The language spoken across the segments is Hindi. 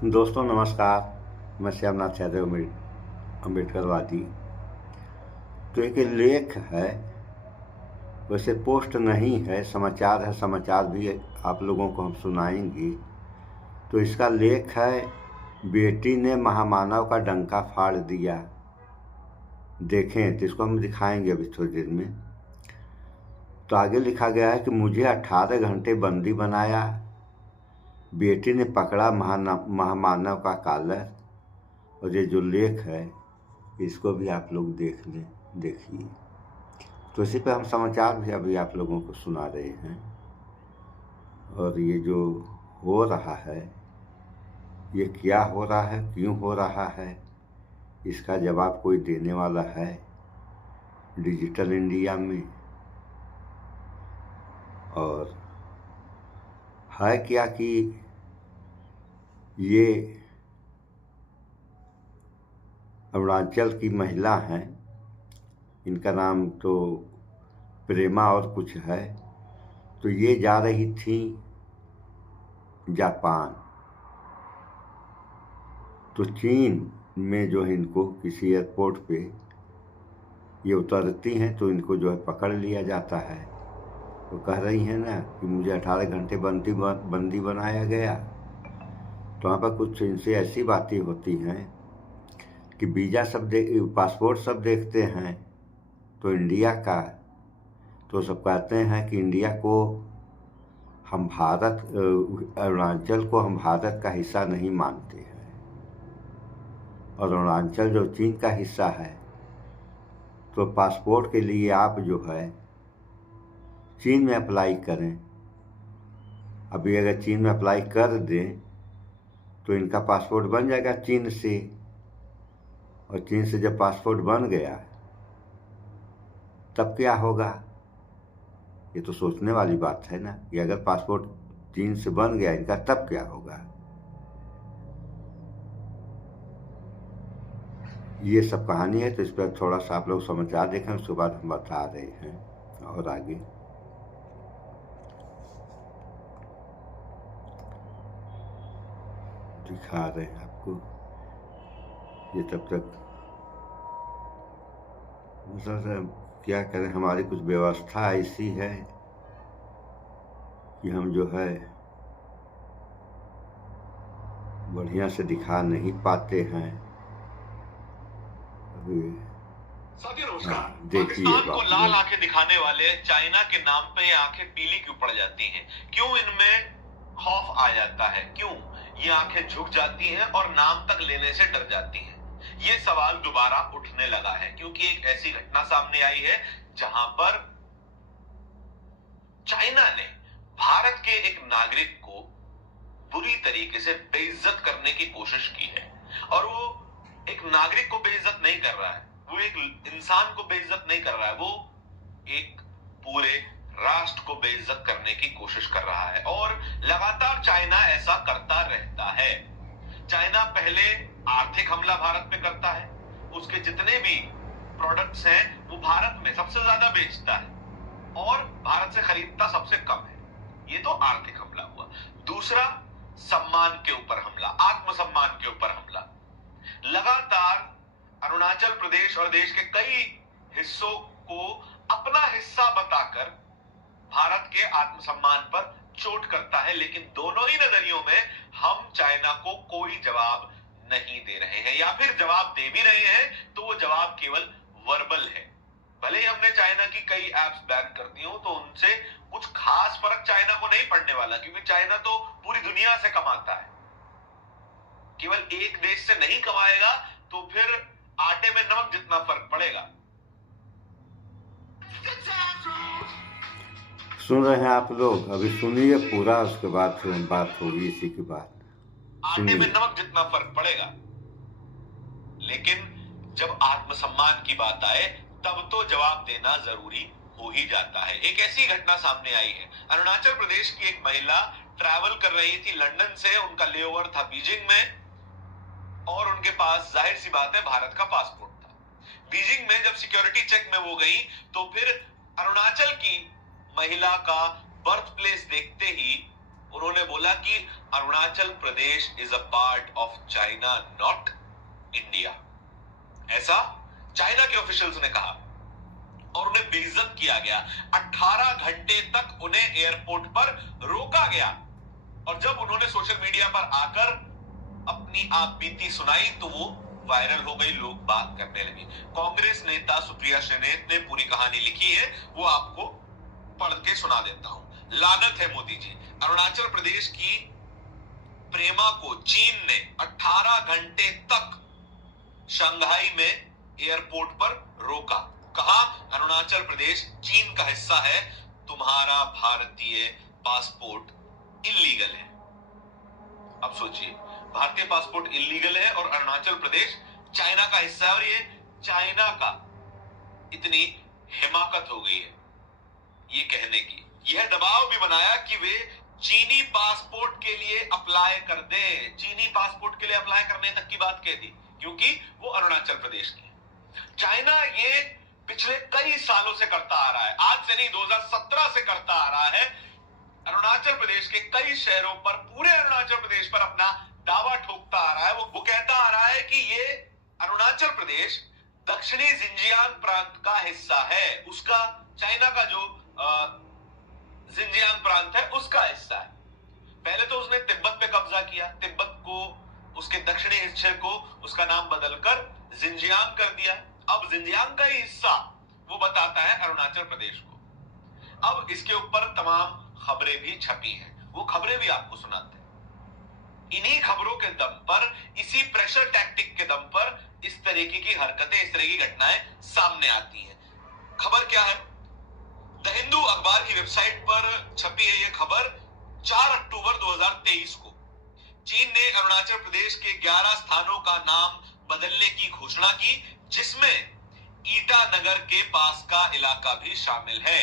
दोस्तों नमस्कार। मैं श्यामनाथ यादव अम्बेडकरवादी। तो एक लेख है, वैसे पोस्ट नहीं है, समाचार है। समाचार भी आप लोगों को हम सुनाएंगे। तो इसका लेख है, बेटी ने महामानव का डंका फाड़ दिया। देखें तो इसको हम दिखाएंगे अभी थोड़ी देर में। तो आगे लिखा गया है कि मुझे 18 घंटे बंदी बनाया, बेटी ने पकड़ा महामानव का कॉलर। और ये जो लेख है इसको भी आप लोग देख लें, देखिए। तो इसी पे हम समाचार भी अभी आप लोगों को सुना रहे हैं। और ये जो हो रहा है, ये क्या हो रहा है, क्यों हो रहा है, इसका जवाब कोई देने वाला है डिजिटल इंडिया में। और है क्या कि ये अरुणाचल की महिला हैं, इनका नाम तो प्रेमा और कुछ है। तो ये जा रही थी जापान। तो चीन में जो है इनको किसी एयरपोर्ट पे ये उतरती हैं तो इनको जो है पकड़ लिया जाता है। तो कह रही हैं ना कि मुझे 18 घंटे बंदी बनाया गया। तो वहाँ पर कुछ इनसे ऐसी बातें होती हैं कि वीज़ा सब पासपोर्ट सब देखते हैं तो इंडिया का, तो सब कहते हैं कि इंडिया को हम भारत, अरुणाचल को हम भारत का हिस्सा नहीं मानते हैं। और अरुणाचल जो चीन का हिस्सा है, तो पासपोर्ट के लिए आप जो है चीन में अप्लाई करें। अभी अगर चीन में अप्लाई कर दें तो इनका पासपोर्ट बन जाएगा चीन से। और चीन से जब पासपोर्ट बन गया तब क्या होगा? ये तो सोचने वाली बात है ना कि अगर पासपोर्ट चीन से बन गया इनका तब क्या होगा। ये सब कहानी है। तो इस पर थोड़ा सा आप लोग समाचार देखें, उसके बाद हम बता रहे हैं और आगे। दिखा रहे हैं आपको। ये तब तक मतलब क्या करें, हमारी कुछ व्यवस्था ऐसी है कि हम जो है बढ़िया से दिखा नहीं पाते हैं। अभी देखिए पाकिस्तान को लाल आंखें दिखाने वाले चाइना के नाम पे ये आंखें पीली क्यों पड़ जाती हैं? क्यों इनमें खौफ आ जाता है? क्यों ये आंखें झुक जाती हैं और नाम तक लेने से डर जाती हैं? ये सवाल दोबारा उठने लगा है क्योंकि एक ऐसी घटना सामने आई है जहां पर चाइना ने भारत के एक नागरिक को बुरी तरीके से बेइज्जत करने की कोशिश की है। और वो एक नागरिक को बेइज्जत नहीं कर रहा है, वो एक इंसान को बेइज्जत नहीं कर रहा है, वो एक पूरे राष्ट्र को बेइज्जत करने की कोशिश कर रहा है। और लगातार चाइना ऐसा करता रहता है। चाइना पहले आर्थिक हमला भारत पे करता है, उसके जितने भी प्रोडक्ट्स हैं वो भारत में सबसे ज्यादा बेचता है और भारत से खरीदता सबसे कम है। ये तो आर्थिक हमला हुआ। दूसरा, सम्मान के ऊपर हमला, आत्मसम्मान के ऊपर हमला। लगातार अरुणाचल प्रदेश और देश के कई हिस्सों को अपना हिस्सा बताकर भारत के आत्मसम्मान पर चोट करता है। लेकिन दोनों ही नजरियों में हम चाइना को कोई जवाब नहीं दे रहे हैं, या फिर जवाब दे भी रहे हैं तो वो जवाब केवल वर्बल है। भले ही हमने चाइना की कई एप्स बैन कर दी हो तो उनसे कुछ खास फर्क चाइना को नहीं पड़ने वाला, क्योंकि चाइना तो पूरी दुनिया से कमाता है। केवल एक देश से नहीं कमाएगा तो फिर आटे में नमक जितना फर्क पड़ेगा। सुन रहे हैं आप लोग, अभी सुनिए पूरा, उसके बाद फिर बात होगी इसी की बात। आटे में नमक जितना फर्क पड़ेगा। लेकिन जब आत्मसम्मान की बात आए तब तो जवाब देना जरूरी हो ही जाता है। एक ऐसी घटना सामने आई है, अरुणाचल प्रदेश की एक महिला ट्रैवल कर रही थी लंदन से, उनका लेओवर था बीजिंग में और उनके पास जाहिर सी बात है भारत का पासपोर्ट था। बीजिंग में जब सिक्योरिटी चेक में वो गई तो फिर अरुणाचल की महिला का बर्थ प्लेस देखते ही उन्होंने बोला कि Arunachal Pradesh is a part of China, not India. ऐसा चाइना के ऑफिशियल्स ने कहा और उन्हें बेइज्जत किया गया। 18 घंटे तक उन्हें एयरपोर्ट पर रोका गया और जब उन्होंने सोशल मीडिया पर आकर अपनी आप बीती सुनाई तो वो वायरल हो गई, लोग बात करने लगे। कांग्रेस नेता सुप्रिया श्रीनेत ने पूरी कहानी लिखी है, वो आपको पढ़ के सुना देता हूं। लानत है मोदी जी, अरुणाचल प्रदेश की प्रेमा को चीन ने 18 घंटे तक शंघाई में एयरपोर्ट पर रोका। कहा अरुणाचल प्रदेश चीन का हिस्सा है, तुम्हारा भारतीय पासपोर्ट इल्लीगल है। अब सोचिए, भारतीय पासपोर्ट इल्लीगल है और अरुणाचल प्रदेश चाइना का हिस्सा है और ये चाइना का इतनी हिमाकत हो गई है ये कहने की, यह दबाव भी बनाया कि वे चीनी पासपोर्ट के लिए अप्लाई कर दें। चीनी पासपोर्ट के लिए अप्लाई करने तक की बात कह दी क्योंकि वो अरुणाचल प्रदेश के। चाइना ये पिछले कई सालों से करता आ रहा है, आज से नहीं 2017 से करता आ रहा है। अरुणाचल प्रदेश के कई शहरों पर, पूरे अरुणाचल प्रदेश पर अपना दावा ठोकता आ रहा है। वो कहता आ रहा है कि ये अरुणाचल प्रदेश दक्षिणी जिंजियांग प्रांत का हिस्सा है, उसका चाइना का जो जिंजियांग प्रांत है उसका हिस्सा है। पहले तो उसने तिब्बत पे कब्जा किया, तिब्बत को, उसके दक्षिणी हिस्से को उसका नाम बदलकर जिंजियांग कर दिया। अब जिंजियांग का ही हिस्सा वो बताता है अरुणाचल प्रदेश को। अब इसके ऊपर तमाम खबरें भी छपी हैं, वो खबरें भी आपको सुनाते हैं। इन्हीं खबरों के दम पर, इसी प्रेशर टैक्टिक के दम पर इस तरीके की हरकतें, इस तरह की घटनाएं सामने आती हैं। खबर क्या है? द हिंदू अखबार की वेबसाइट पर छपी है यह खबर 4 अक्टूबर 2023 को। चीन ने अरुणाचल प्रदेश के 11 स्थानों का नाम बदलने की घोषणा की, जिसमें ईटानगर के पास का इलाका भी शामिल है।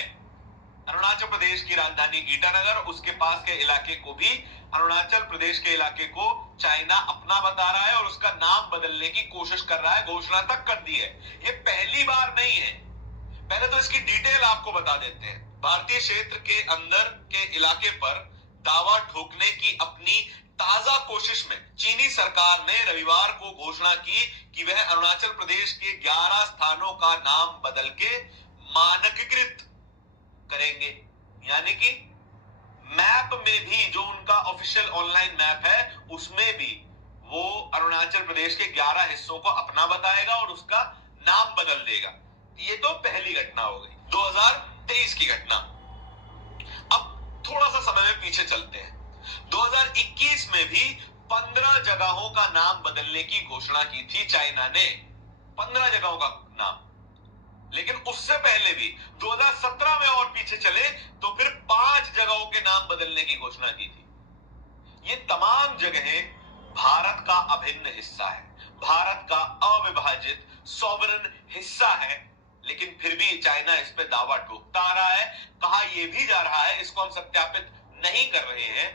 अरुणाचल प्रदेश की राजधानी ईटानगर, उसके पास के इलाके को भी, अरुणाचल प्रदेश के इलाके को चाइना अपना बता रहा है और उसका नाम बदलने की कोशिश कर रहा है, घोषणा तक कर दी है। ये पहली बार नहीं है। पहले तो इसकी डिटेल आपको बता देते हैं। भारतीय क्षेत्र के अंदर के इलाके पर दावा ठोकने की अपनी ताजा कोशिश में चीनी सरकार ने रविवार को घोषणा की कि वह अरुणाचल प्रदेश के 11 स्थानों का नाम बदल के मानकीकृत करेंगे, यानी कि मैप में भी, जो उनका ऑफिशियल ऑनलाइन मैप है उसमें भी वो अरुणाचल प्रदेश के 11 हिस्सों को अपना बताएगा और उसका नाम बदल देगा। ये तो पहली घटना हो गई, 2023 की घटना। अब थोड़ा सा समय में पीछे चलते हैं। 2021 में भी 15 जगहों का नाम बदलने की घोषणा की थी चाइना ने, 15 जगहों का नाम। लेकिन उससे पहले भी 2017 में और पीछे चले तो फिर 5 जगहों के नाम बदलने की घोषणा की थी। ये तमाम जगहें भारत का अभिन्न हिस्सा है, भारत का अविभाजित सॉवरेन हिस्सा है, लेकिन फिर भी चाइना इस पे दावा ठोकता आ रहा है। कहा यह भी जा रहा है, इसको हम सत्यापित नहीं कर रहे हैं,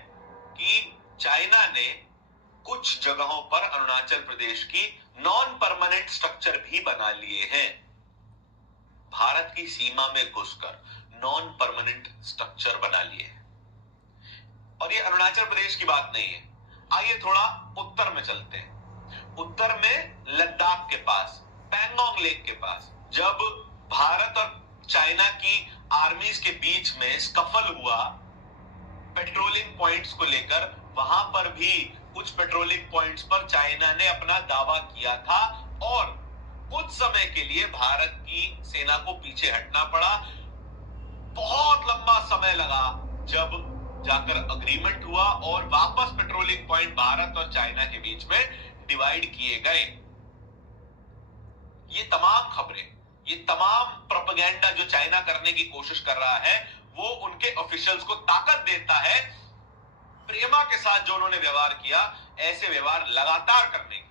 कि चाइना ने कुछ जगहों पर अरुणाचल प्रदेश की नॉन परमानेंट स्ट्रक्चर भी बना लिए हैं। भारत की सीमा में घुसकर नॉन परमानेंट स्ट्रक्चर बना लिए हैं। और ये अरुणाचल प्रदेश की बात नहीं है। आइए थोड़ा उत्तर में चलते हैं। उत्तर में लद्दाख के पास, पैंगोंग लेक के पास, जब भारत और चाइना की आर्मीज के बीच में स्कफल हुआ पेट्रोलिंग पॉइंट्स को लेकर, वहां पर भी कुछ पेट्रोलिंग पॉइंट्स पर चाइना ने अपना दावा किया था और कुछ समय के लिए भारत की सेना को पीछे हटना पड़ा। बहुत लंबा समय लगा जब जाकर अग्रीमेंट हुआ और वापस पेट्रोलिंग पॉइंट भारत और चाइना के बीच में डिवाइड किए गए। ये तमाम खबरें, ये तमाम प्रोपेगेंडा जो चाइना करने की कोशिश कर रहा है, वो उनके ऑफिशियल्स को ताकत देता है प्रेमा के साथ जो उन्होंने व्यवहार किया, ऐसे व्यवहार लगातार करने की।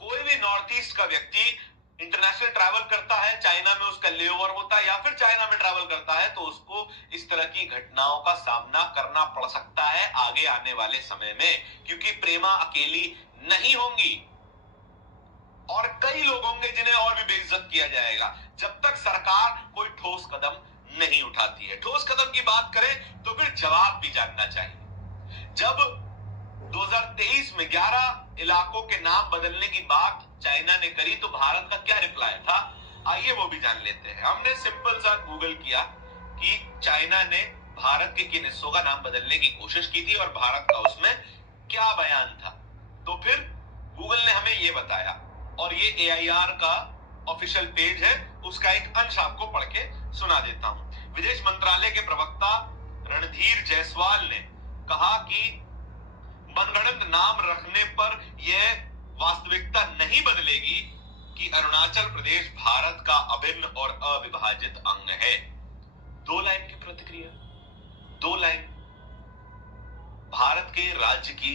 कोई भी नॉर्थ ईस्ट का व्यक्ति इंटरनेशनल ट्रैवल करता है, चाइना में उसका लेओवर होता है या फिर चाइना में ट्रैवल करता है, तो उसको इस तरह की घटनाओं का सामना करना पड़ सकता है आगे आने वाले समय में, क्योंकि प्रेमा अकेली नहीं होंगी और कई लोग होंगे जिन्हें और भी बेइज्जत किया जाएगा जब तक सरकार कोई ठोस कदम नहीं उठाती है। ठोस कदम की बात करें तो फिर जवाब भी जानना चाहिए। जब 2023 में 11 इलाकों के नाम बदलने की बात चाइना ने करी तो भारत का क्या रिप्लाई था, आइए वो भी जान लेते हैं। हमने सिंपल सा गूगल किया कि चाइना ने भारत के किन हिस्सों का नाम बदलने की कोशिश की थी और भारत का उसमें क्या बयान था। तो फिर गूगल ने हमें ये बताया, और ये AIR का ऑफिशियल पेज है, उसका एक अंश आपको पढ़ के सुना देता हूं। विदेश मंत्रालय के प्रवक्ता रणधीर जायसवाल ने कहा कि मनगढ़ंत नाम रखने पर यह वास्तविकता नहीं बदलेगी कि अरुणाचल प्रदेश भारत का अभिन्न और अविभाजित अंग है। 2 लाइन की प्रतिक्रिया, 2 लाइन। भारत के राज्य की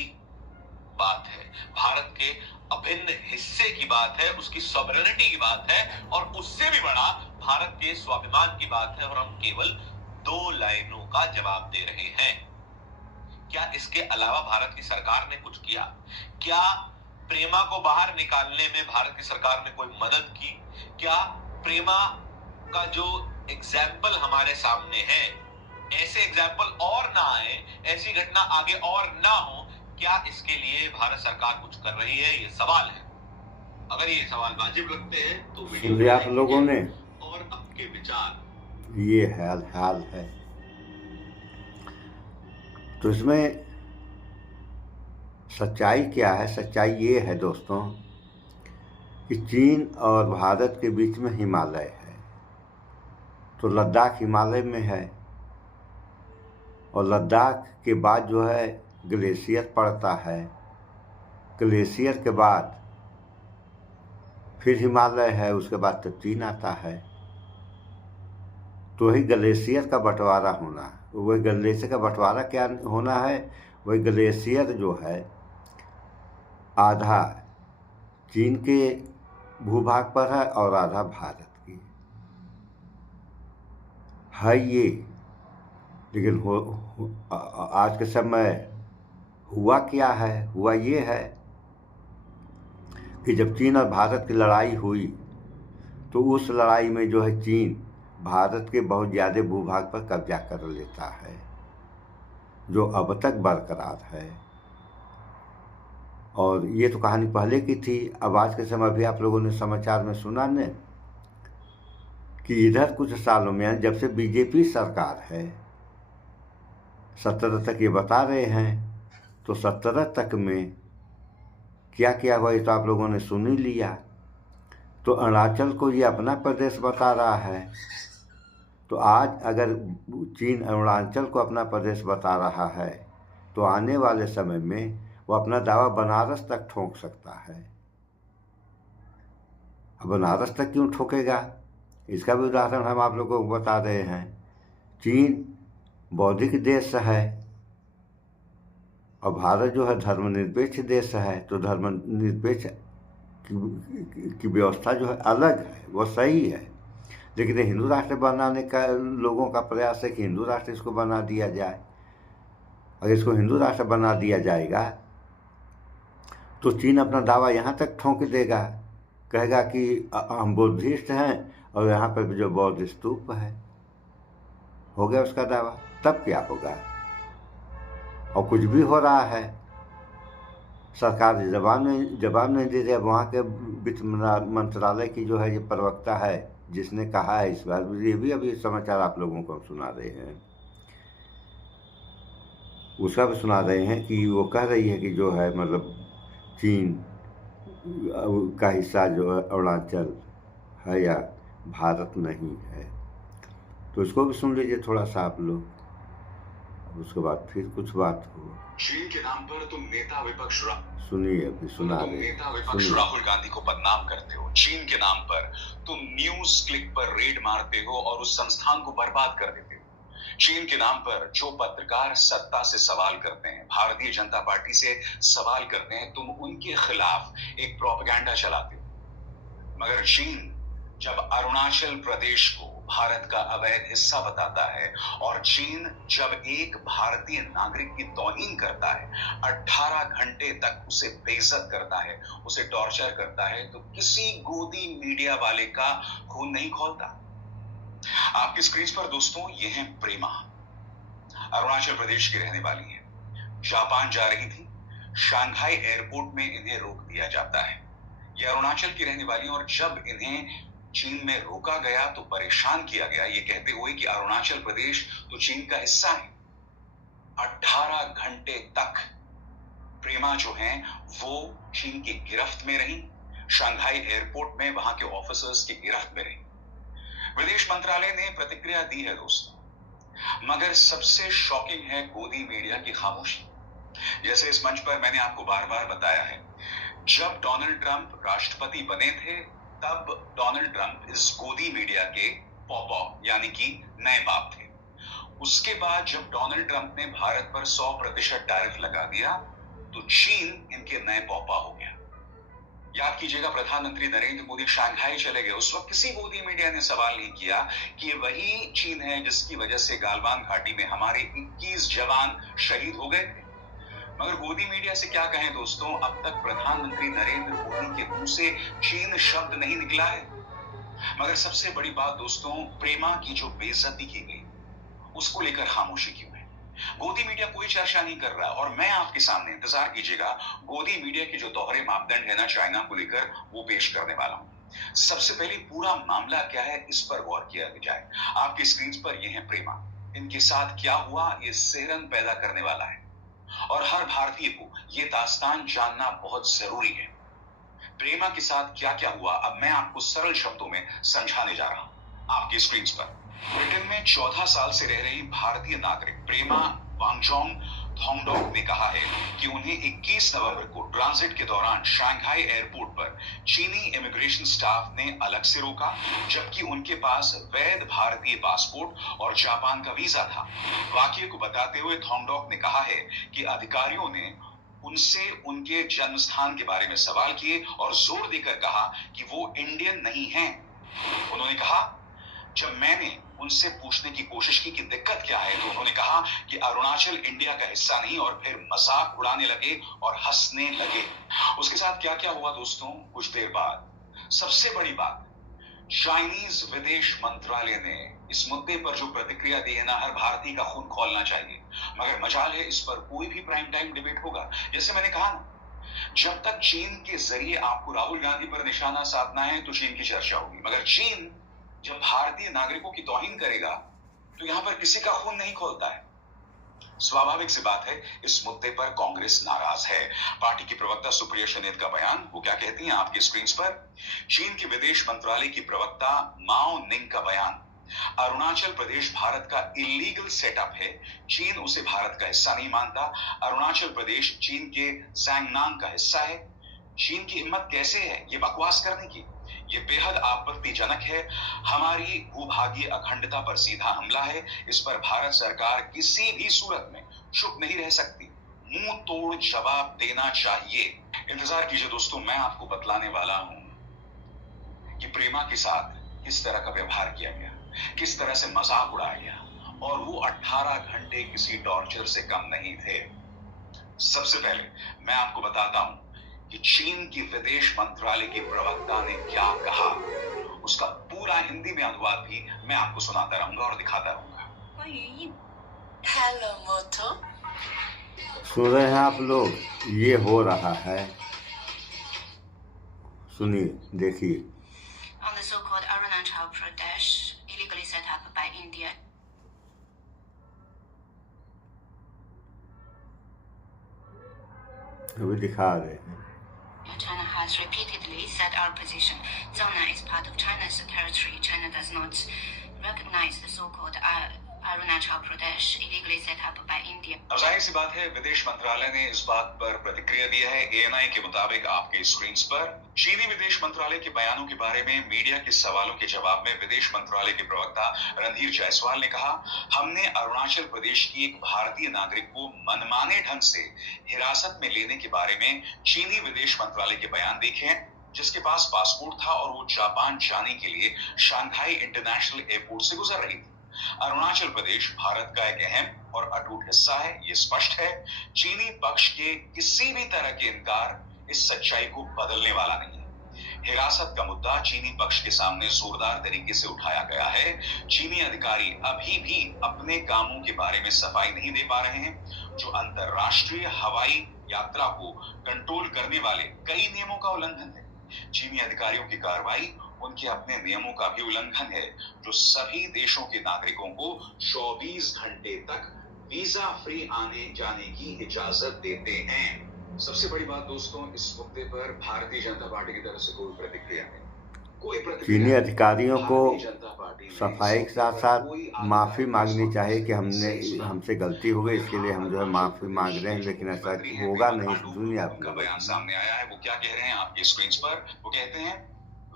बात है, भारत के अभिन्न हिस्से की बात है, उसकी सॉवरेनिटी की बात है, और उससे भी बड़ा भारत के स्वाभिमान की बात है, और हम केवल 2 लाइनों का जवाब दे रहे हैं। क्या इसके अलावा भारत की सरकार ने कुछ किया? क्या प्रेमा को बाहर निकालने में भारत की सरकार ने कोई मदद की? क्या प्रेमा का जो एग्जाम्पल हमारे सामने है, ऐसे एग्जाम्पल और ना आए, ऐसी घटना आगे और ना हो, क्या इसके लिए भारत सरकार कुछ कर रही है? ये सवाल है। अगर ये सवाल वाजिब लगते हैं तो वीडियो आप लोगों ने और आपके विचार, ये हाल है। तो इसमें सच्चाई क्या है? सच्चाई ये है दोस्तों कि चीन और भारत के बीच में हिमालय है, तो लद्दाख हिमालय में है, और लद्दाख के बाद जो है ग्लेशियर पड़ता है, ग्लेशियर के बाद फिर हिमालय है, उसके बाद तो चीन आता है। तो वही ग्लेशियर का बंटवारा होना, वही ग्लेशियर का बंटवारा क्या होना है? वही ग्लेशियर जो है आधा चीन के भूभाग पर है और आधा भारत की है ये। लेकिन आज के समय हुआ क्या है? हुआ ये है कि जब चीन और भारत की लड़ाई हुई तो उस लड़ाई में जो है चीन भारत के बहुत ज़्यादा भूभाग पर कब्जा कर लेता है, जो अब तक बरकरार है। और ये तो कहानी पहले की थी। अब आज के समय भी आप लोगों ने समाचार में सुना ने कि इधर कुछ सालों में, जब से बीजेपी सरकार है, 17 तक ये बता रहे हैं, तो 17 तक में क्या क्या हुआ ये तो आप लोगों ने सुन ही लिया। तो अरुणाचल को ये अपना प्रदेश बता रहा है, तो आज अगर चीन अरुणाचल को अपना प्रदेश बता रहा है तो आने वाले समय में वो अपना दावा बनारस तक ठोक सकता है। अब बनारस तक क्यों ठोकेगा, इसका भी उदाहरण हम आप लोगों को बता रहे हैं। चीन बौद्धिक देश है और भारत जो है धर्मनिरपेक्ष देश है, तो धर्मनिरपेक्ष की व्यवस्था जो है अलग है, वो सही है। लेकिन हिंदू राष्ट्र बनाने का लोगों का प्रयास है कि हिंदू राष्ट्र इसको बना दिया जाए। अगर इसको हिंदू राष्ट्र बना दिया जाएगा तो चीन अपना दावा यहाँ तक ठोक देगा, कहेगा कि हम बुद्धिस्ट हैं और यहाँ पर जो बौद्ध स्तूप है, हो गया उसका दावा। तब क्या होगा? और कुछ भी हो रहा है, सरकार जवाब नहीं दे रही। वहाँ के वित्त मंत्रालय की जो है ये प्रवक्ता है जिसने कहा है इस बार, ये भी अभी समाचार आप लोगों को हम सुना रहे हैं, उसका भी सुना रहे हैं कि वो कह रही है कि जो है मतलब चीन का हिस्सा जो है अरुणाचल है या भारत नहीं है। तो इसको भी सुन लीजिए थोड़ा सा आप लोग, उसके बाद फिर कुछ बात हो। चीन के नाम पर तुम नेता विपक्ष सुनिए, अभी सुना रहे। नेता विपक्ष राहुल गांधी को बदनाम करते हो, चीन के नाम पर तुम न्यूज क्लिक पर रेड मारते हो और उस संस्थान को बर्बाद कर देते हो। चीन के नाम पर जो पत्रकार सत्ता से सवाल करते हैं, भारतीय जनता पार्टी से सवाल करते हैं, तुम उनके खिलाफ एक प्रोपेगेंडा चलाते हो। मगर चीन जब अरुणाचल प्रदेश को भारत का अवैध हिस्सा बताता है और चीन जब एक भारतीय नागरिक की तौहीन करता है, 18 घंटे तक उसे बेइज्जत करता है, उसे टॉर्चर करता है, तो किसी गोदी मीडिया वाले का खून नहीं खौलता। आपकी स्क्रीन पर दोस्तों ये है प्रेमा, अरुणाचल प्रदेश की रहने वाली है। जापान जा रही थी। शंघाई एयरपोर्ट में इन्हें रोक दिया जाता है। ये अरुणाचल की रहने वाली, और जब इन्हें चीन में रोका गया तो परेशान किया गया ये कहते हुए कि अरुणाचल प्रदेश तो चीन का हिस्सा है। 18 घंटे तक प्रेमा जो हैं वो चीन की गिरफ्त में रही, शंघाई एयरपोर्ट में वहां के ऑफिसर्स की गिरफ्त में रही। विदेश मंत्रालय ने प्रतिक्रिया दी है दोस्तों, मगर सबसे शॉकिंग है गोदी मीडिया की खामोशी। जैसे इस मंच पर मैंने आपको बार बार बताया है, जब डोनाल्ड ट्रंप राष्ट्रपति बने थे तब डोनाल्ड ट्रंप इस गोदी मीडिया के पॉपा यानी कि नए बाप थे। उसके बाद जब डोनाल्ड ट्रंप ने भारत पर 100% टैरिफ लगा दिया तो चीन इनके नए पॉपा हो गया। याद कीजिएगा, प्रधानमंत्री नरेंद्र मोदी शंघाई चले गए, उस वक्त किसी गोदी मीडिया ने सवाल नहीं किया कि ये वही चीन है जिसकी वजह से गालवान घाटी में हमारे 21 जवान शहीद हो गए थे। मगर गोदी मीडिया से क्या कहें दोस्तों, अब तक प्रधानमंत्री नरेंद्र मोदी के मुंह से चीन शब्द नहीं निकला है। मगर सबसे बड़ी बात दोस्तों, प्रेमा की जो बेइज्जती की गई उसको लेकर खामोशी क्यों है? गोदी मीडिया कोई चर्चा नहीं कर रहा, और मैं आपके सामने, इंतजार कीजिएगा, गोदी मीडिया के जो दोहरे मापदंड है ना चाइना को लेकर, वो पेश करने वाला हूं। सबसे पहले पूरा मामला क्या है इस पर गौर किया जाए। आपकी स्क्रीन पर ये है प्रेमा, इनके साथ क्या हुआ ये सिहरन पैदा करने वाला है, और हर भारतीय को ये दास्तान जानना बहुत जरूरी है। प्रेमा के साथ क्या क्या हुआ अब मैं आपको सरल शब्दों में समझाने जा रहा हूं। आपकी स्क्रीन पर ब्रिटेन में 14 साल से रह रही भारतीय नागरिक प्रेमा वांगजोंग थोंगडोक ने कहा है कि उन्हें 21 नवंबर को ट्रांजिट के दौरान शंघाई एयरपोर्ट पर चीनी इमिग्रेशन स्टाफ ने अलग से रोका, जबकि उनके पास वैध भारतीय पासपोर्ट और जापान का वीजा था। वाकये को बताते हुए थोंगडोक ने कहा है कि अधिकारियों ने उनसे उनके जन्म स्थान के बारे में सवाल किए और जोर देकर कहा कि वो इंडियन नहीं हैं। उन्होंने कहा, जब मैंने उनसे पूछने की कोशिश की कि दिक्कत क्या है, तो उन्होंने कहा कि अरुणाचल इंडिया का हिस्सा नहीं, और फिर मजाक उड़ाने लगे और हंसने लगे। उसके साथ क्या क्या हुआ दोस्तों, कुछ देर बाद सबसे बड़ी बात, चाइनीज विदेश मंत्रालय ने इस मुद्दे पर जो प्रतिक्रिया दी है ना, हर भारतीय का खून खौलना चाहिए। मगर मजाल है इस पर कोई भी प्राइम टाइम डिबेट होगा। जैसे मैंने कहा ना, जब तक चीन के जरिए आपको राहुल गांधी पर निशाना साधना है तो चीन की चर्चा होगी, मगर चीन जब भारतीय नागरिकों की तौहीन करेगा तो यहां पर किसी का खून नहीं खौलता है। स्वाभाविक सी बात है, इस मुद्दे पर कांग्रेस नाराज है। पार्टी की प्रवक्ता सुप्रिया शनेत का बयान, वो क्या कहती हैं आपकी स्क्रीन पर। चीन के विदेश मंत्रालय की प्रवक्ता माओ निंग का बयान, अरुणाचल प्रदेश भारत का इलीगल सेटअप है, चीन उसे भारत का हिस्सा नहीं मानता। अरुणाचल प्रदेश चीन के ज़ैंगनांग का हिस्सा है। चीन की हिम्मत कैसे है ये बकवास करने की, ये बेहद आपत्तिजनक है। हमारी भूभागीय अखंडता पर सीधा हमला है। इस पर भारत सरकार किसी भी सूरत में चुप नहीं रह सकती, मुंह तोड़ जवाब देना चाहिए। इंतजार कीजिए दोस्तों, मैं आपको बतलाने वाला हूं कि प्रेमा के साथ किस तरह का व्यवहार किया गया, किस तरह से मजाक उड़ाया गया, और वो 18 घंटे किसी टॉर्चर से कम नहीं थे। सबसे पहले मैं आपको बताता हूं कि चीन की विदेश मंत्रालय की प्रवक्ता ने क्या कहा। उसका पूरा हिंदी में अनुवाद भी मैं आपको सुनाता रहूंगा और दिखाता रहूंगा। हेलो मोटो, सुन रहे हैं आप लोग, ये हो रहा है, सुनिए, देखिए। On the so-called Arunachal Pradesh, illegally set up by India. अभी दिखा रहे हैं। China has repeatedly said our position. Zona is part of China's territory. China does not recognize the so-called Arunachal Pradesh, illegally set up by India. अब जाहिर सी बात है, विदेश मंत्रालय ने इस बात पर प्रतिक्रिया दी है। ANI के मुताबिक आपके स्क्रीन पर चीनी विदेश मंत्रालय के बयानों के बारे में मीडिया के सवालों के जवाब में विदेश मंत्रालय के प्रवक्ता रणधीर जायसवाल ने कहा, हमने अरुणाचल प्रदेश की एक भारतीय नागरिक को मनमाने ढंग से हिरासत में लेने के बारे में चीनी विदेश मंत्रालय के बयान देखे हैं, जिसके पास पासपोर्ट था और वो जापान जाने के लिए शंघाई इंटरनेशनल एयरपोर्ट से गुजर रही थी। अरुणाचल प्रदेश भारत का एक अहम और अटूट हिस्सा है, ये स्पष्ट है। चीनी पक्ष के किसी भी तरह के इनकार इस सच्चाई को बदलने वाला नहीं है। हिरासत का मुद्दा चीनी पक्ष के सामने जोरदार तरीके से उठाया गया है। चीनी अधिकारी अभी भी अपने कामों के बारे में सफाई नहीं दे पा रहे हैं, जो अंतरराष्ट्रीय हवाई यात्रा को कंट्रोल करने वाले कई नियमों का उल्लंघन है। चीनी अधिकारियों की कार्रवाई उनके अपने नियमों का भी उल्लंघन है, जो सभी देशों के नागरिकों को 24 घंटे तक वीजा फ्री आने जाने की इजाजत देते हैं। सबसे बड़ी बात दोस्तों, इस मुद्दे पर भारतीय जनता पार्टी की तरफ से कोई प्रतिक्रिया नहीं। चीनी अधिकारियों को सफाई के साथ साथ माफ़ी मांगनी चाहिए कि हमसे गलती हो गई, इसके लिए हम जो है माफ़ी मांग रहे हैं, लेकिन ऐसा होगा नहीं। दुनिया का बयान सामने आया है। वो क्या कह रहे हैं आपकी स्क्रीन पर? वो कहते हैं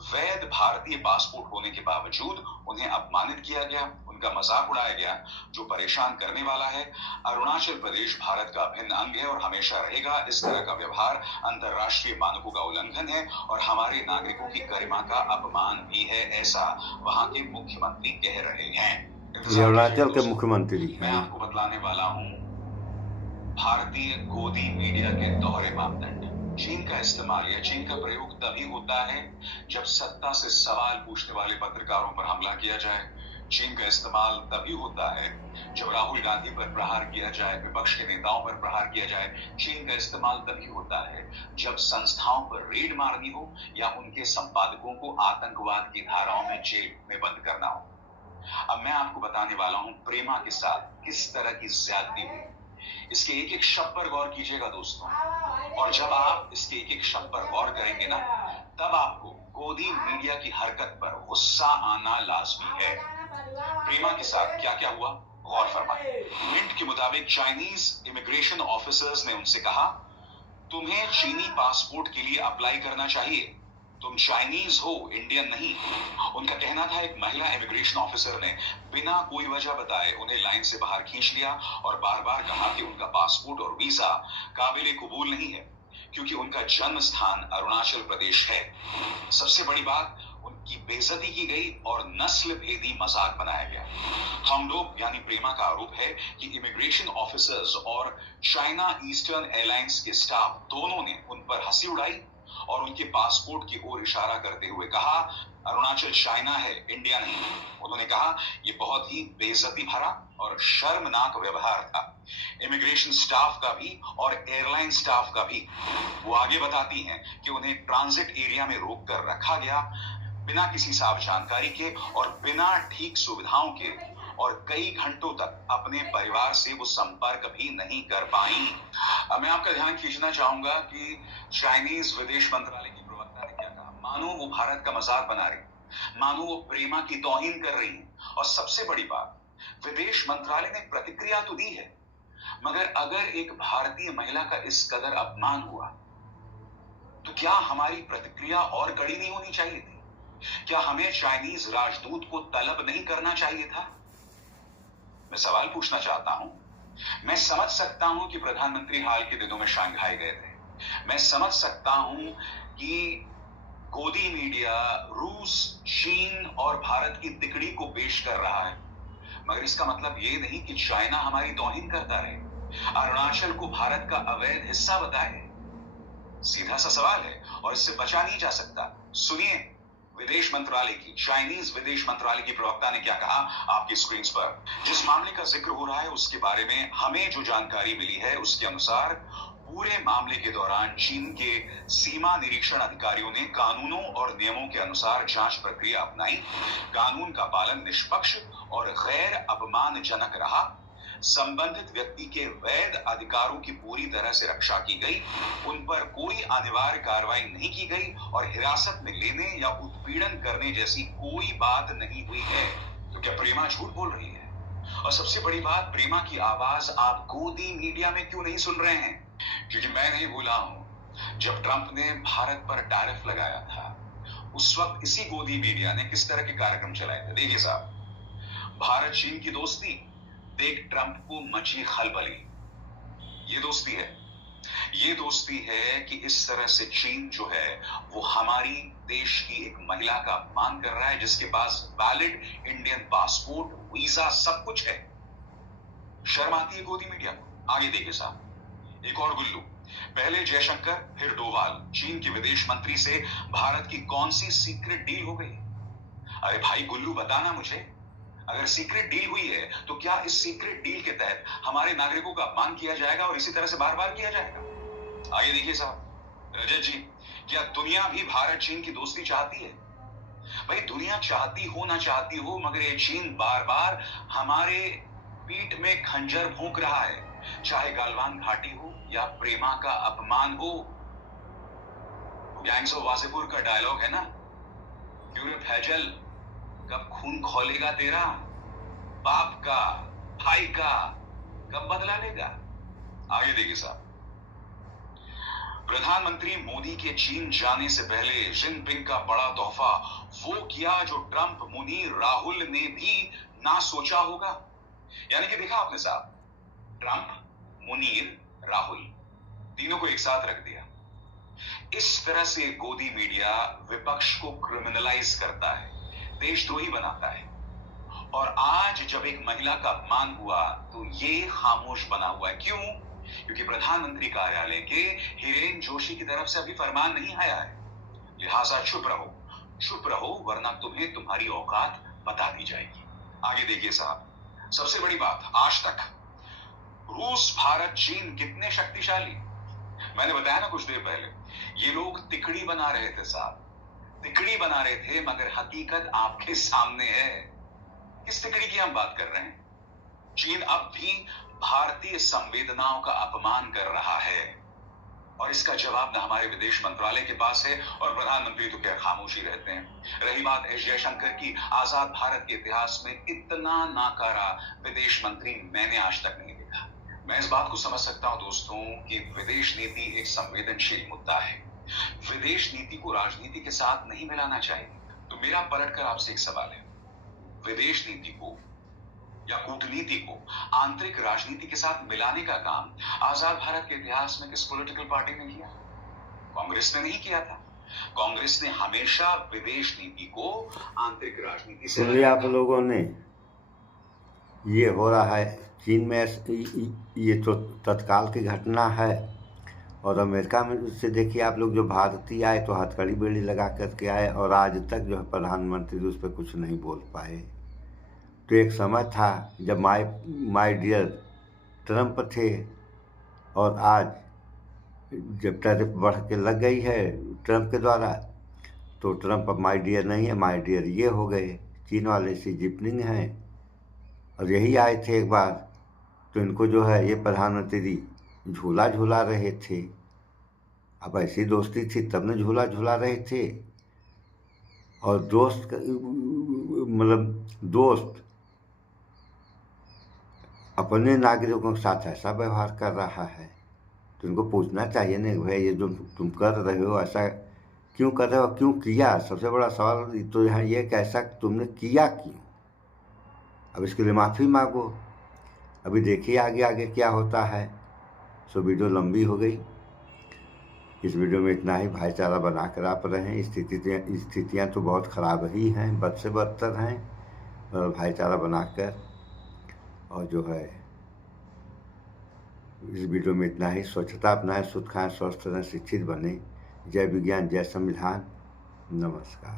वैध भारतीय पासपोर्ट होने के बावजूद उन्हें अपमानित किया गया, उनका मजाक उड़ाया गया, जो परेशान करने वाला है। अरुणाचल प्रदेश भारत का अभिन्न अंग है और हमेशा रहेगा। इस तरह का व्यवहार अंतरराष्ट्रीय मानकों का उल्लंघन है और हमारे नागरिकों की गरिमा का अपमान भी है, ऐसा वहां के मुख्यमंत्री कह रहे हैं। अरुणाचल के मुख्यमंत्री मैं आपको बतलाने वाला हूँ भारतीय गोदी मीडिया के दोहरे मापदंड। चीन का इस्तेमाल या चीन का प्रयोग तभी होता है जब सत्ता से सवाल पूछने वाले पत्रकारों पर हमला किया जाए। चीन का इस्तेमाल तभी होता है जब राहुल गांधी पर प्रहार किया जाए, विपक्ष के नेताओं पर प्रहार किया जाए। चीन का इस्तेमाल तभी होता है जब संस्थाओं पर रेड मारनी हो या उनके संपादकों को आतंकवाद की धाराओं में जेल में बंद करना हो। अब मैं आपको बताने वाला हूं प्रेमा के साथ किस तरह की ज्यादती हुई। इसके एक एक शब्द पर गौर कीजिएगा दोस्तों, और जब आप इसके एक एक शब्द पर गौर करेंगे ना, तब आपको गोदी मीडिया की हरकत पर गुस्सा आना लाजमी है। प्रेमा के साथ क्या क्या हुआ, गौर फरमाएं। मिंट के मुताबिक चाइनीज इमिग्रेशन ऑफिसर्स ने उनसे कहा, तुम्हें चीनी पासपोर्ट के लिए अप्लाई करना चाहिए, तुम चाइनीज हो, इंडियन नहीं। उनका कहना था एक महिला इमिग्रेशन ऑफिसर ने बिना कोई वजह बताए उन्हें लाइन से बाहर खींच लिया और बार बार कहा कि उनका पासपोर्ट और वीजा काबिले कबूल नहीं है, क्योंकि उनका जन्म स्थान अरुणाचल प्रदेश है। सबसे बड़ी बात, उनकी बेइज्जती की गई और नस्ल भेदी मजाक बनाया गया। हम लोग यानी प्रेमा का आरोप है कि इमिग्रेशन ऑफिसर्स और चाइना ईस्टर्न एयरलाइंस के स्टाफ दोनों ने उन पर हंसी उड़ाई और उनके पासपोर्ट की ओर इशारा करते हुए कहा, अरुणाचल चाइना है, इंडिया नहीं। उन्होंने कहा यह बहुत ही बेइज्जती भरा और शर्मनाक व्यवहार था, इमिग्रेशन स्टाफ का भी और एयरलाइन स्टाफ का भी। वो आगे बताती हैं कि उन्हें ट्रांजिट एरिया में रोक कर रखा गया बिना किसी साफ जानकारी के और बिना ठीक सुविधाओं के, और कई घंटों तक अपने परिवार से वो संपर्क भी नहीं कर पाई। अब मैं आपका ध्यान खींचना चाहूंगा कि चाइनीज विदेश मंत्रालय की प्रवक्ता ने क्या कहा। मानो वो भारत का मजाक बना रही, मानो वो प्रेमा की तौहीन कर रही है। और सबसे बड़ी बात, विदेश मंत्रालय ने प्रतिक्रिया तो दी है, मगर अगर एक भारतीय महिला का इस कदर अपमान हुआ तो क्या हमारी प्रतिक्रिया और कड़ी नहीं होनी चाहिए थी? क्या हमें चाइनीज राजदूत को तलब नहीं करना चाहिए था? मैं सवाल पूछना चाहता हूं। मैं समझ सकता हूं कि प्रधानमंत्री हाल के दिनों में शंघाई गए थे। मैं समझ सकता हूं कि गोदी मीडिया रूस, चीन और भारत की तिकड़ी को पेश कर रहा है, मगर इसका मतलब यह नहीं कि चाइना हमारी तौहीन करता रहे, अरुणाचल को भारत का अवैध हिस्सा बताए। सीधा सा सवाल है और इससे बचा नहीं जा सकता। सुनिए विदेश मंत्रालय की, चाइनीज विदेश मंत्रालय की प्रवक्ता ने क्या कहा आपकी स्क्रीन पर। जिस मामले का जिक्र हो रहा है उसके बारे में हमें जो जानकारी मिली है उसके अनुसार पूरे मामले के दौरान चीन के सीमा निरीक्षण अधिकारियों ने कानूनों और नियमों के अनुसार जांच प्रक्रिया अपनाई। कानून का पालन निष्पक्ष और गैर अपमानजनक रहा। संबंधित व्यक्ति के वैध अधिकारों की पूरी तरह से रक्षा की गई, उन पर कोई अनिवार्य कार्रवाई नहीं की गई और हिरासत में लेने या उत्पीड़न करने जैसी कोई बात नहीं हुई है। तो क्या प्रेमा झूठ बोल रही है? और सबसे बड़ी बात, प्रेमा की आवाज आप गोदी मीडिया में क्यों नहीं सुन रहे हैं? क्योंकि मैं नहीं भूला हूं जब ट्रंप ने भारत पर टैरिफ लगाया था, उस वक्त इसी गोदी मीडिया ने किस तरह के कार्यक्रम चलाए थे। देखिए साहब, भारत चीन की दोस्ती देख ट्रंप को मची खलबली। ये दोस्ती है, ये दोस्ती है कि इस तरह से चीन जो है वो हमारी देश की एक महिला का अपमान कर रहा है जिसके पास वैलिड इंडियन पासपोर्ट, वीजा, सब कुछ है। शर्म आती है गोदी मीडिया को। आगे देखिए साहब, एक और गुल्लू, पहले जयशंकर फिर डोवाल, चीन के विदेश मंत्री से भारत की कौन सी सीक्रेट डील हो गई? अरे भाई गुल्लू बताना मुझे, अगर सीक्रेट डील हुई है तो क्या इस सीक्रेट डील के तहत हमारे नागरिकों का अपमान किया जाएगा और इसी तरह से बार बार किया जाएगा? आगे देखिए साहब, रजत जी, क्या दुनिया भी भारत चीन की दोस्ती चाहती है? भाई दुनिया चाहती हो ना चाहती हो, मगर ये चीन बार बार हमारे पीठ में खंजर भोंक रहा है, चाहे गालवान घाटी हो या प्रेमा का अपमान हो। गैंग्स ऑफ वासेपुर का डायलॉग है ना, यूरोप हैजल, कब खून खौलेगा तेरा, बाप का भाई का कब बदला लेगा? आगे देखिए साहब, प्रधानमंत्री मोदी के चीन जाने से पहले जिनपिंग का बड़ा तोहफा वो किया जो ट्रंप, मुनीर, राहुल ने भी ना सोचा होगा। यानी कि देखा आपने साहब, ट्रंप, मुनीर, राहुल तीनों को एक साथ रख दिया। इस तरह से गोदी मीडिया विपक्ष को क्रिमिनलाइज करता है, देशद्रोही बनाता है। और आज जब एक महिला का अपमान हुआ तो ये खामोश बना हुआ है। क्यों? क्योंकि प्रधानमंत्री कार्यालय के हिरेन जोशी की तरफ से अभी फरमान नहीं आया है, लिहाजा चुप रहो वरना तुम्हें तुम्हारी औकात बता दी जाएगी। आगे देखिए साहब, सबसे बड़ी बात, आज तक रूस, भारत, चीन कितने शक्तिशाली। मैंने बताया ना कुछ देर पहले, ये लोग तिकड़ी बना रहे थे साहब, तिकड़ी बना रहे थे, मगर हकीकत आपके सामने है। किस तिकड़ी की हम बात कर रहे हैं? चीन अब भी भारतीय संवेदनाओं का अपमान कर रहा है और इसका जवाब न हमारे विदेश मंत्रालय के पास है और प्रधानमंत्री तो क्या खामोशी रहते हैं। रही बात एस जयशंकर की, आजाद भारत के इतिहास में इतना नाकारा विदेश मंत्री मैंने आज तक नहीं देखा। मैं इस बात को समझ सकता हूं दोस्तों कि विदेश नीति एक संवेदनशील मुद्दा है, विदेश नीति को राजनीति के साथ नहीं मिलाना चाहिए। तो मेरा पलटकर आपसे एक सवाल है, विदेश नीति को या कूटनीति को आंतरिक राजनीति के साथ मिलाने का काम आजाद भारत के इतिहास में किस पॉलिटिकल पार्टी ने किया? कांग्रेस ने नहीं किया था। कांग्रेस ने हमेशा विदेश नीति को आंतरिक राजनीति से सुनिए आप लोगों ने, ये हो रहा है चीन में, ये तो तत्काल की घटना है। और अमेरिका में से देखिए आप लोग, जो भारतीय आए तो हथकड़ी बेड़ी लगा करके आए और आज तक जो है प्रधानमंत्री उस पर कुछ नहीं बोल पाए। तो एक समय था जब माय डियर ट्रंप थे और आज जब टैरिफ बढ़ के लग गई है ट्रंप के द्वारा, तो ट्रंप अब माय डियर नहीं है, माय डियर ये हो गए। चीन वाले शी जिनपिंग हैं और यही आए थे एक बार, तो इनको जो है ये प्रधानमंत्री झूला झूला रहे थे। अब ऐसी दोस्ती थी तब न झूला झूला रहे थे। और दोस्त अपने नागरिकों के साथ ऐसा व्यवहार कर रहा है तो इनको पूछना चाहिए ना, भाई ये जो तुम कर रहे हो ऐसा क्यों कर रहे हो, क्यों किया? सबसे बड़ा सवाल तो यहाँ ये कि ऐसा तुमने किया क्यों? अब इसके लिए माफ़ी मांगो। अभी देखिए आगे आगे क्या होता है। सो वीडियो लंबी हो गई, इस वीडियो में इतना ही। भाईचारा बनाकर आप रहें। स्थितियाँ तो बहुत ख़राब ही हैं, बद से बदतर हैं, और भाईचारा बनाकर, और जो है इस वीडियो में इतना ही। स्वच्छता अपनाएं, शुद्ध खाएं, स्वस्थ रहें, शिक्षित बने। जय विज्ञान, जय संविधान। नमस्कार।